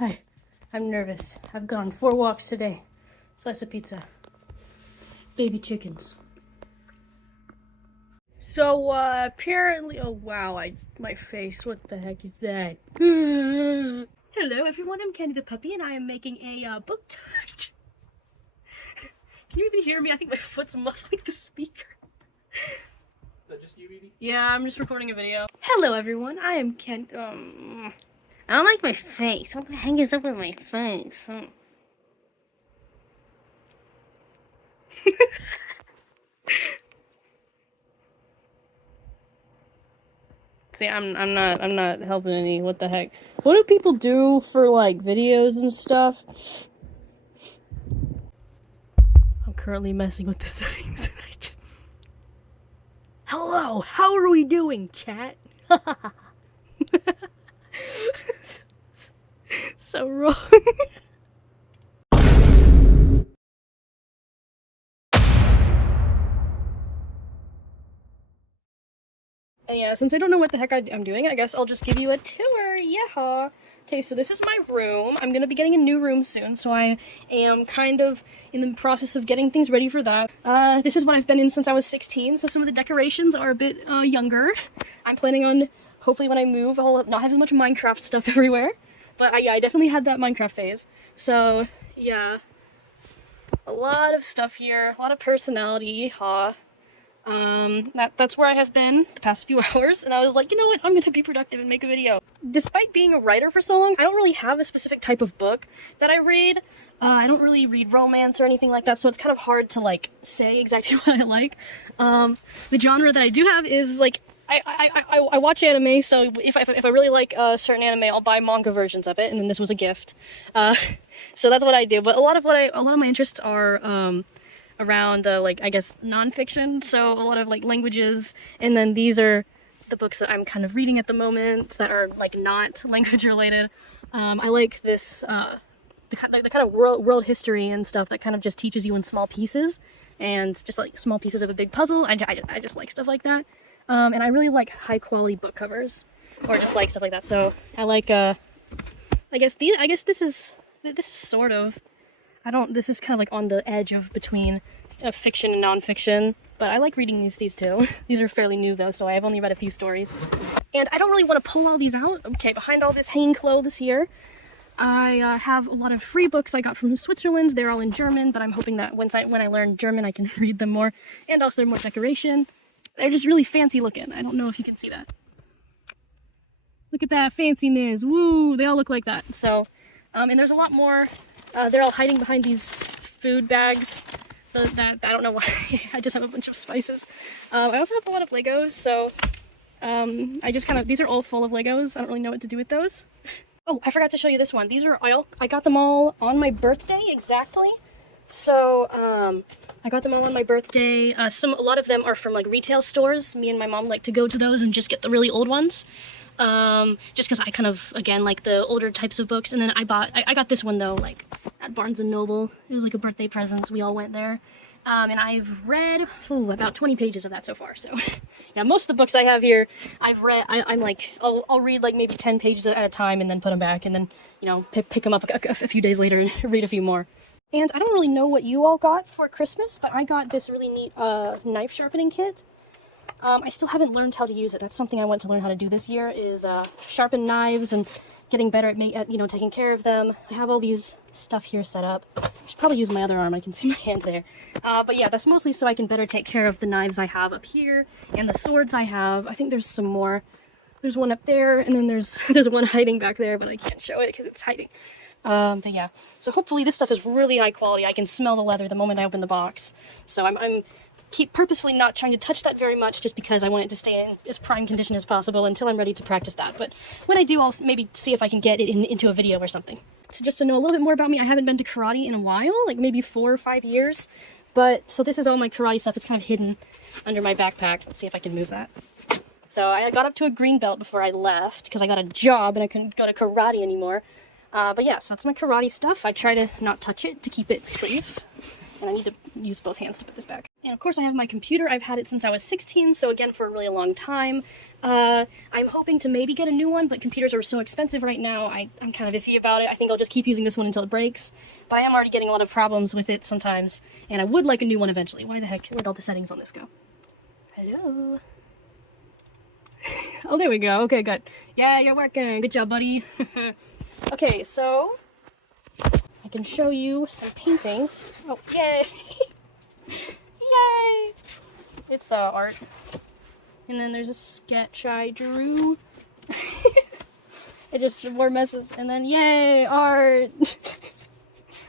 Hi. I'm nervous. I've gone 4 walks today. Slice of pizza. Baby chickens. So, apparently, oh wow, my face, what the heck is that? Hello everyone, I'm Candy the Puppy, and I am making a, book tart. Can you even hear me? I think my foot's muffling the speaker. Is that just you, baby? Yeah, I'm just recording a video. Hello everyone, I am Candy, I don't like my face. I'm gonna hang this up with my face. See, I'm not helping any. What the heck? What do people do for like videos and stuff? I'm currently messing with the settings and I just... Hello, how are we doing, chat? So wrong. And yeah, since I don't know what the heck I'm doing, I guess I'll just give you a tour. Yeah. Okay, so this is my room. I'm gonna be getting a new room soon, so I am kind of in the process of getting things ready for that. This is what I've been in since I was 16, so some of the decorations are a bit younger. I'm planning on, hopefully when I move, I'll not have as much Minecraft stuff everywhere. But yeah, I definitely had that Minecraft phase. So, yeah. A lot of stuff here, a lot of personality, that's where I have been the past few hours, and I was like, you know what, I'm gonna be productive and make a video. Despite being a writer for so long, I don't really have a specific type of book that I read. I don't really read romance or anything like that, so it's kind of hard to, like, say exactly what I like. The genre that I do have is, like, I watch anime, so if I really like a certain anime, I'll buy manga versions of it, and then this was a gift. So that's what I do, but a lot of my interests are, around, like, I guess, nonfiction, so a lot of, like, languages, and then these are the books that I'm kind of reading at the moment that are, like, not language related. I like this, the kind of world history and stuff that kind of just teaches you in small pieces, and just, like, small pieces of a big puzzle. I just like stuff like that, and I really like high-quality book covers, or just, like, stuff like that, so I like, I guess this is sort of, this is kind of like on the edge of between fiction and nonfiction, but I like reading these too. These are fairly new though, so I have only read a few stories. And I don't really want to pull all these out. Okay, behind all this hanging clothes here, I have a lot of free books I got from Switzerland. They're all in German, but I'm hoping that when I learn German, I can read them more. And also they're more decoration. They're just really fancy looking. I don't know if you can see that. Look at that fanciness. Woo! They all look like that. So, and there's a lot more. They're all hiding behind these food bags. I don't know why. I just have a bunch of spices. I also have a lot of Legos, so I just kind of, these are all full of Legos. I don't really know what to do with those. Oh, I forgot to show you this one. These are, I got them all on my birthday, exactly. So, I got them all on my birthday. A lot of them are from, like, retail stores. Me and my mom like to go to those and just get the really old ones. Just because I kind of, again, like the older types of books. And then I got this one though, like at Barnes & Noble. It was like a birthday present. We all went there. And I've read about 20 pages of that so far. So yeah, most of the books I have here, I've read. I'm like, I'll read like maybe 10 pages at a time and then put them back and then, you know, pick them up a few days later and read a few more. And I don't really know what you all got for Christmas, but I got this really neat knife sharpening kit. I still haven't learned how to use it. That's something I want to learn how to do this year, is sharpen knives and getting better at you know, taking care of them. I have all these stuff here set up. I should probably use my other arm. I can see my hand there. But yeah, that's mostly so I can better take care of the knives I have up here and the swords I have. I think there's some more. There's one up there, and then there's one hiding back there, but I can't show it because it's hiding. But yeah, so hopefully this stuff is really high quality. I can smell the leather the moment I open the box. So I'm purposefully not trying to touch that very much, just because I want it to stay in as prime condition as possible until I'm ready to practice that. But when I do, I'll maybe see if I can get it into a video or something. So just to know a little bit more about me, I haven't been to karate in a while, like maybe 4 or 5 years. But, so this is all my karate stuff. It's kind of hidden under my backpack. Let's see if I can move that. So I got up to a green belt before I left, because I got a job and I couldn't go to karate anymore. But yeah, so that's my karate stuff. I try to not touch it to keep it safe. And I need to use both hands to put this back. And of course I have my computer. I've had it since I was 16, so again, for a really long time. I'm hoping to maybe get a new one, but computers are so expensive right now, I'm kind of iffy about it. I think I'll just keep using this one until it breaks. But I am already getting a lot of problems with it sometimes, and I would like a new one eventually. Why the heck? Where'd all the settings on this go? Hello? Oh, there we go. Okay, good. Yeah, you're working. Good job, buddy. Okay, so I can show you some paintings. Oh, yay! Yay! It's art. And then there's a sketch I drew. It just more messes, and then yay, art!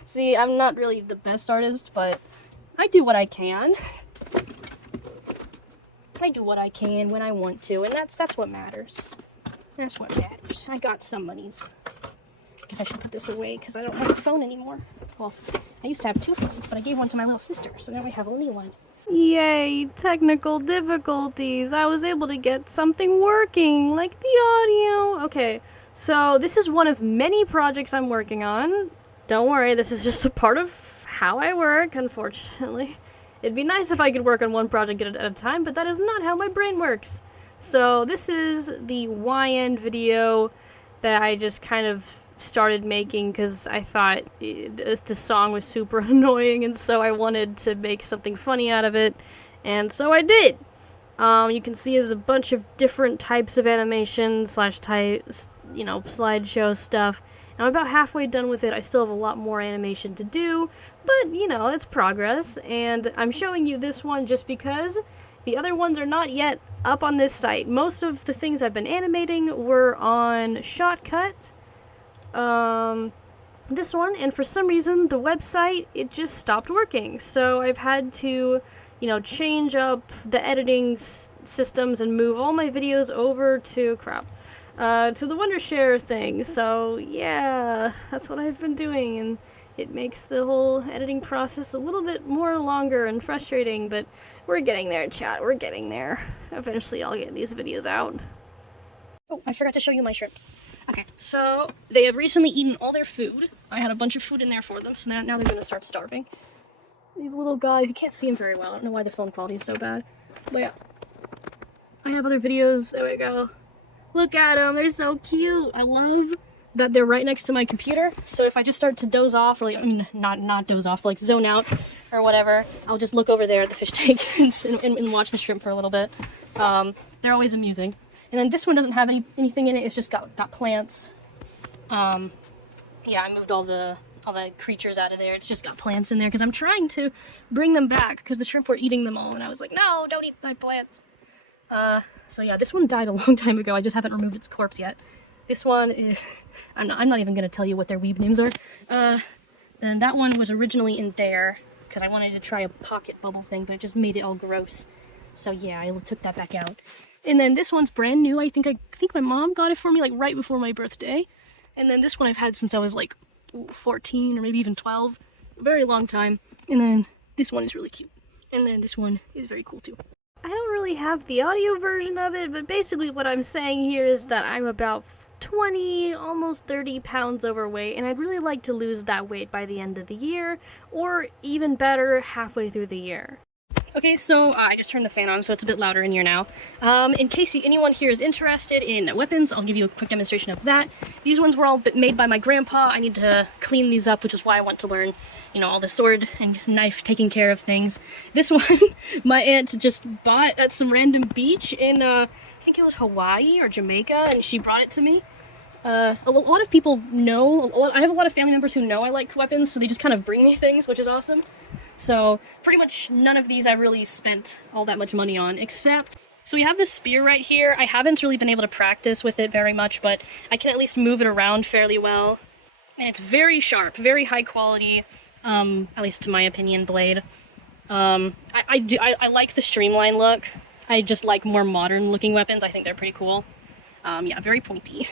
See, I'm not really the best artist, but I do what I can. I do what I can when I want to, and that's what matters. That's what matters. I got some monies. I guess I should put this away because I don't have a phone anymore. Well, I used to have 2 phones, but I gave one to my little sister, so now we have only one. Yay, technical difficulties. I was able to get something working, like the audio. Okay, so this is one of many projects I'm working on. Don't worry, this is just a part of how I work, unfortunately. It'd be nice if I could work on one project at a time, but that is not how my brain works. So this is the YN video that I just kind of started making because I thought the song was super annoying, and so I wanted to make something funny out of it, and so I did. You can see there's a bunch of different types of animation slash types, you know, slideshow stuff. And I'm about halfway done with it. I still have a lot more animation to do, but you know, it's progress. And I'm showing you this one just because the other ones are not yet up on this site. Most of the things I've been animating were on Shotcut. This one, and for some reason the website, it just stopped working. So I've had to, you know, change up the editing systems and move all my videos over to to the Wondershare thing. So yeah, that's what I've been doing, and it makes the whole editing process a little bit more longer and frustrating, but we're getting there, chat. We're getting there. Eventually I'll get these videos out. Oh, I forgot to show you my shrimps. Okay, so they have recently eaten all their food. I had a bunch of food in there for them, so now they're gonna start starving. These little guys, you can't see them very well. I don't know why the phone quality is so bad. But yeah, I have other videos. There we go. Look at them, they're so cute. I love that they're right next to my computer. So if I just start to doze off, or like, I mean, not doze off, but like zone out or whatever, I'll just look over there at the fish tank and watch the shrimp for a little bit. They're always amusing. And then this one doesn't have anything in it. It's just got plants. Yeah, I moved all the creatures out of there. It's just got plants in there because I'm trying to bring them back because the shrimp were eating them all, and I was like, no, don't eat my plants. So yeah, this one died a long time ago. I just haven't removed its corpse yet. This one is, I'm not even gonna tell you what their weeb names are. And that one was originally in there because I wanted to try a pocket bubble thing, but it just made it all gross. So yeah, I took that back out. And then this one's brand new. I think my mom got it for me like right before my birthday. And then this one I've had since I was like 14 or maybe even 12. A very long time. And then this one is really cute. And then this one is very cool too. I don't really have the audio version of it, but basically what I'm saying here is that I'm about 20, almost 30 pounds overweight, and I'd really like to lose that weight by the end of the year, or even better, halfway through the year. Okay, so I just turned the fan on, so it's a bit louder in here now. In case anyone here is interested in weapons, I'll give you a quick demonstration of that. These ones were all made by my grandpa. I need to clean these up, which is why I want to learn, you know, all the sword and knife taking care of things. This one, my aunt just bought at some random beach in, I think it was Hawaii or Jamaica, and she brought it to me. A lot of people know, I have a lot of family members who know I like weapons, so they just kind of bring me things, which is awesome. So pretty much none of these I really spent all that much money on, except, so we have this spear right here. I haven't really been able to practice with it very much, but I can at least move it around fairly well. And it's very sharp, very high quality, at least to my opinion, blade. I like the streamline look. I just like more modern looking weapons. I think they're pretty cool. Yeah, very pointy.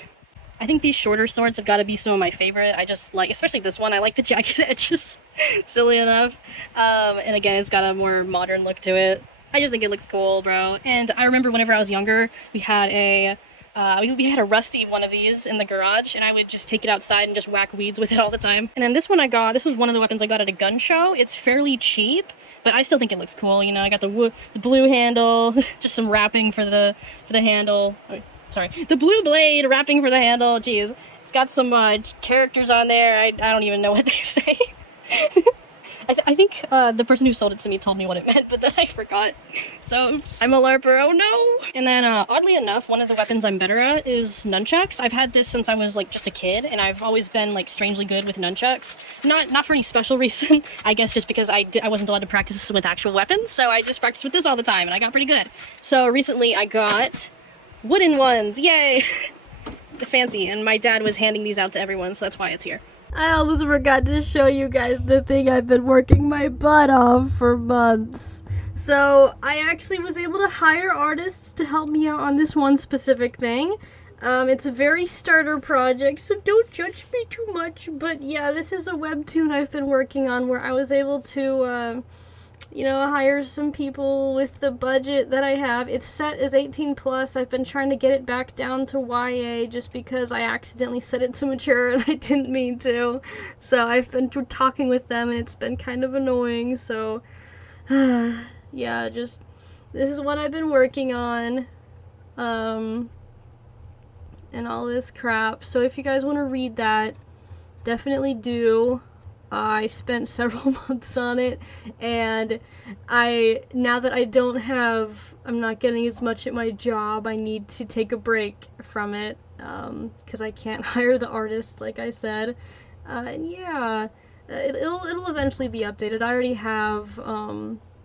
I think these shorter swords have got to be some of my favorite. I just like, especially this one, I like the jagged edges, silly enough. And again, it's got a more modern look to it. I just think it looks cool, bro. And I remember whenever I was younger, we had a We had a rusty one of these in the garage, and I would just take it outside and just whack weeds with it all the time. And then this one this was one of the weapons I got at a gun show. It's fairly cheap, but I still think it looks cool. You know, I got the blue handle, just some wrapping for the handle. Sorry, the blue blade wrapping for the handle. Jeez, it's got some characters on there. I don't even know what they say. I think the person who sold it to me told me what it meant, but then I forgot. So, oops. I'm a LARPer, oh no! And then, oddly enough, one of the weapons I'm better at is nunchucks. I've had this since I was, like, just a kid, and I've always been, like, strangely good with nunchucks. Not for any special reason, I guess just because I wasn't allowed to practice with actual weapons, so I just practiced with this all the time, and I got pretty good. So, recently I got wooden ones, yay! Fancy, and my dad was handing these out to everyone, so that's why it's here. I almost forgot to show you guys the thing I've been working my butt off for months. So, I actually was able to hire artists to help me out on this one specific thing. It's a very starter project, so don't judge me too much. But yeah, this is a webtoon I've been working on where I was able to, you know, hire some people with the budget that I have. It's set as 18 plus. I've been trying to get it back down to YA just because I accidentally set it to mature and I didn't mean to. So I've been talking with them and it's been kind of annoying. So yeah, just this is what I've been working on. And all this crap. So if you guys want to read that, definitely do. I spent several months on it, and now that I'm not getting as much at my job, I need to take a break from it, because I can't hire the artists, like I said, and yeah, it'll eventually be updated. I already have,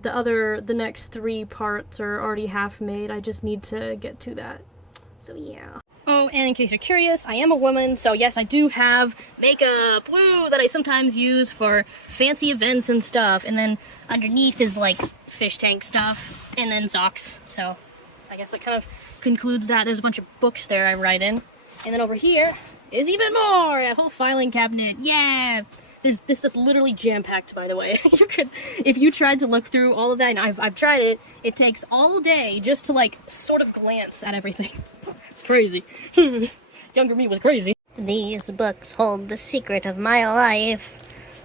the next 3 parts are already half made. I just need to get to that, so yeah. Oh, and in case you're curious, I am a woman, so yes, I do have makeup, woo, that I sometimes use for fancy events and stuff, and then underneath is, like, fish tank stuff, and then socks, so I guess that kind of concludes that. There's a bunch of books there I write in, and then over here is even more, a whole filing cabinet, yeah! This is literally jam-packed, by the way. You could, if you tried to look through all of that, and I've tried it, it takes all day just to, like, sort of glance at everything. It's crazy. Younger me was crazy. These books hold the secret of my life.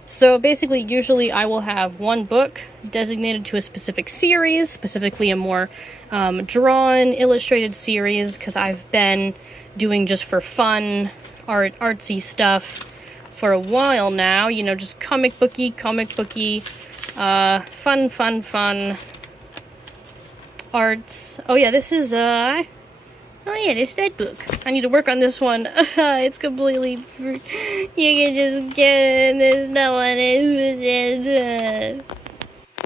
So basically, usually I will have one book designated to a specific series, specifically a more drawn, illustrated series, because I've been doing just for fun, artsy stuff for a while now. You know, just comic booky, fun arts. Oh yeah, this is, oh yeah, this is that book. I need to work on this one. It's completely free. You can just get it and there's no one in.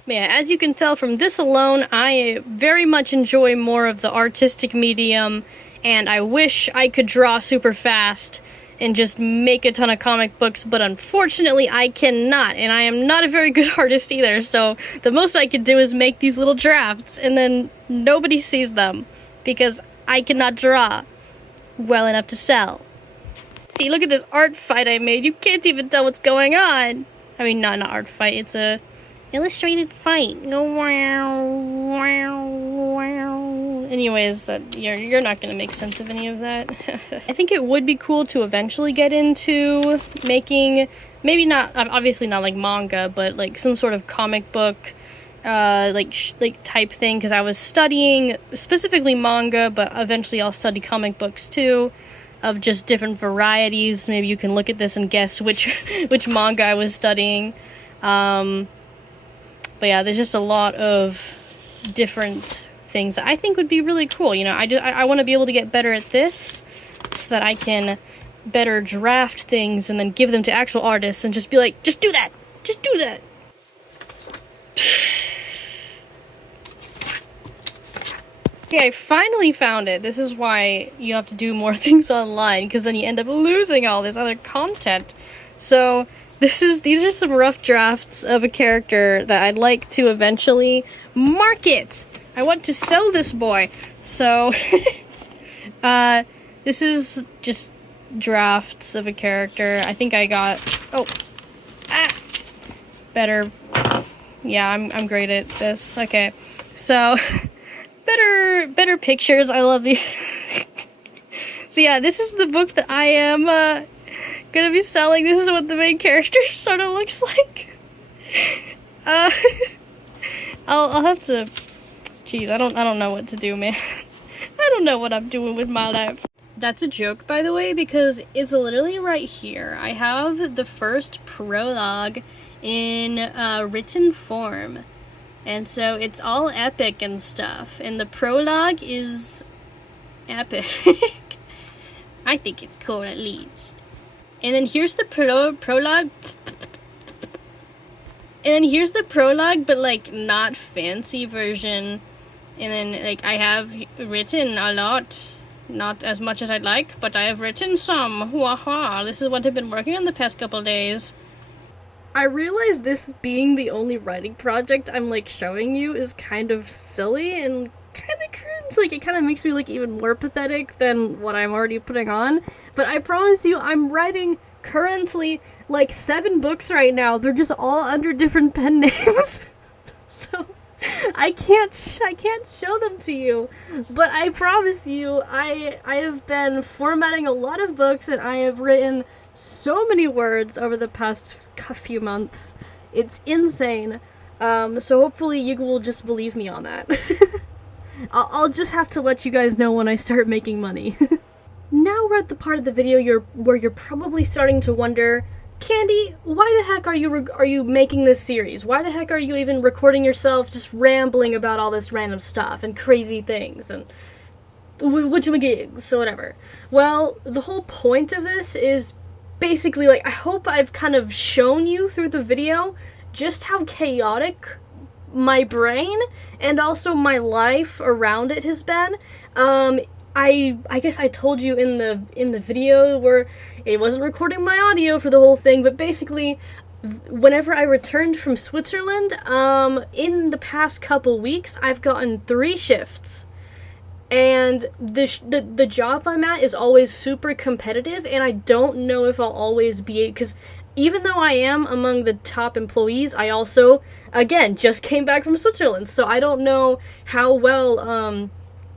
Yeah, as you can tell from this alone, I very much enjoy more of the artistic medium, and I wish I could draw super fast and just make a ton of comic books, but unfortunately I cannot, and I am not a very good artist either, so the most I could do is make these little drafts, and then nobody sees them, because I cannot draw well enough to sell. See, look at this art fight I made. You can't even tell what's going on. I mean, not an art fight. It's a illustrated fight. Anyways, you're not gonna make sense of any of that. I think it would be cool to eventually get into making, maybe not, obviously not like manga, but like some sort of comic book like type thing, because I was studying specifically manga, but eventually I'll study comic books too, of just different varieties. Maybe you can look at this and guess which manga I was studying. But yeah, there's just a lot of different things that I think would be really cool. You know, I want to be able to get better at this so that I can better draft things and then give them to actual artists and just be like, just do that! Just do that! Okay, I finally found it. This is why you have to do more things online, because then you end up losing all this other content. So, these are some rough drafts of a character that I'd like to eventually market. I want to sell this boy. So, this is just drafts of a character. I think I got, better. Yeah, I'm great at this. Okay, so better pictures. I love these. So yeah, this is the book that I am gonna be selling. This is what the main character sort of looks like. I'll have to. Jeez, I don't know what to do, man. I don't know what I'm doing with my life. That's a joke, by the way, because it's literally right here. I have the first prologue in written form. And so it's all epic and stuff. And the prologue is epic. I think it's cool, at least. And then here's the prologue. And then here's the prologue, but like not fancy version. And then like I have written a lot. Not as much as I'd like, but I have written some. Waha! This is what I've been working on the past couple days. I realize this being the only writing project I'm like showing you is kind of silly and kind of cringe. Like, it kind of makes me look even more pathetic than what I'm already putting on. But I promise you, I'm writing currently like 7 books right now. They're just all under different pen names. So I can't show them to you. But I promise you, I have been formatting a lot of books, and I have written so many words over the past few months. It's insane. So hopefully you will just believe me on that. I'll just have to let you guys know when I start making money. Now we're at the part of the video where you're probably starting to wonder, Candy, why the heck are you making this series? Why the heck are you even recording yourself just rambling about all this random stuff and crazy things and whatchamagigs, so whatever. Well, the whole point of this is basically, like, I hope I've kind of shown you through the video just how chaotic my brain and also my life around it has been. I guess I told you in the video where it wasn't recording my audio for the whole thing, but basically, whenever I returned from Switzerland, in the past couple weeks, I've gotten 3 shifts. And the job I'm at is always super competitive, and I don't know if I'll always be, because even though I am among the top employees, I also, again, just came back from Switzerland, so I don't know how well,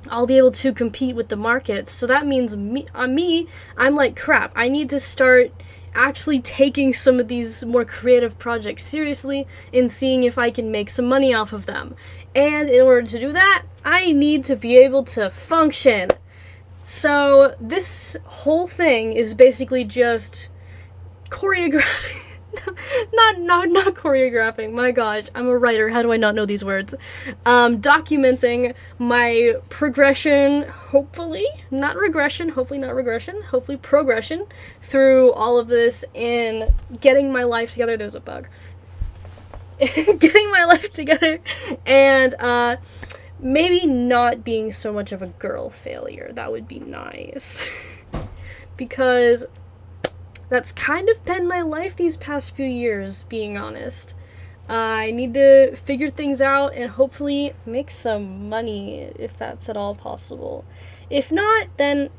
I'll be able to compete with the market. So that means I'm like, crap, I need to start actually taking some of these more creative projects seriously and seeing if I can make some money off of them. And in order to do that, I need to be able to function. So this whole thing is basically just choreographing. not choreographing. My gosh, I'm a writer. How do I not know these words? Documenting my progression, hopefully not regression, hopefully progression through all of this and getting my life together. There's a bug. Getting my life together and maybe not being so much of a girl failure. That would be nice. Because that's kind of been my life these past few years, being honest. I need to figure things out and hopefully make some money, if that's at all possible. If not, then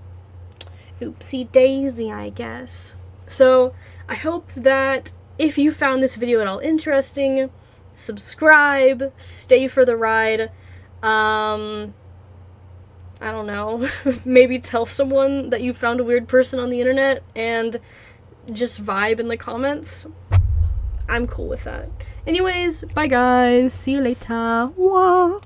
oopsie daisy, I guess. So, I hope that if you found this video at all interesting, subscribe, stay for the ride. I don't know, maybe tell someone that you found a weird person on the internet and just vibe in the comments. I'm cool with that. Anyways, bye guys. See you later. Wah.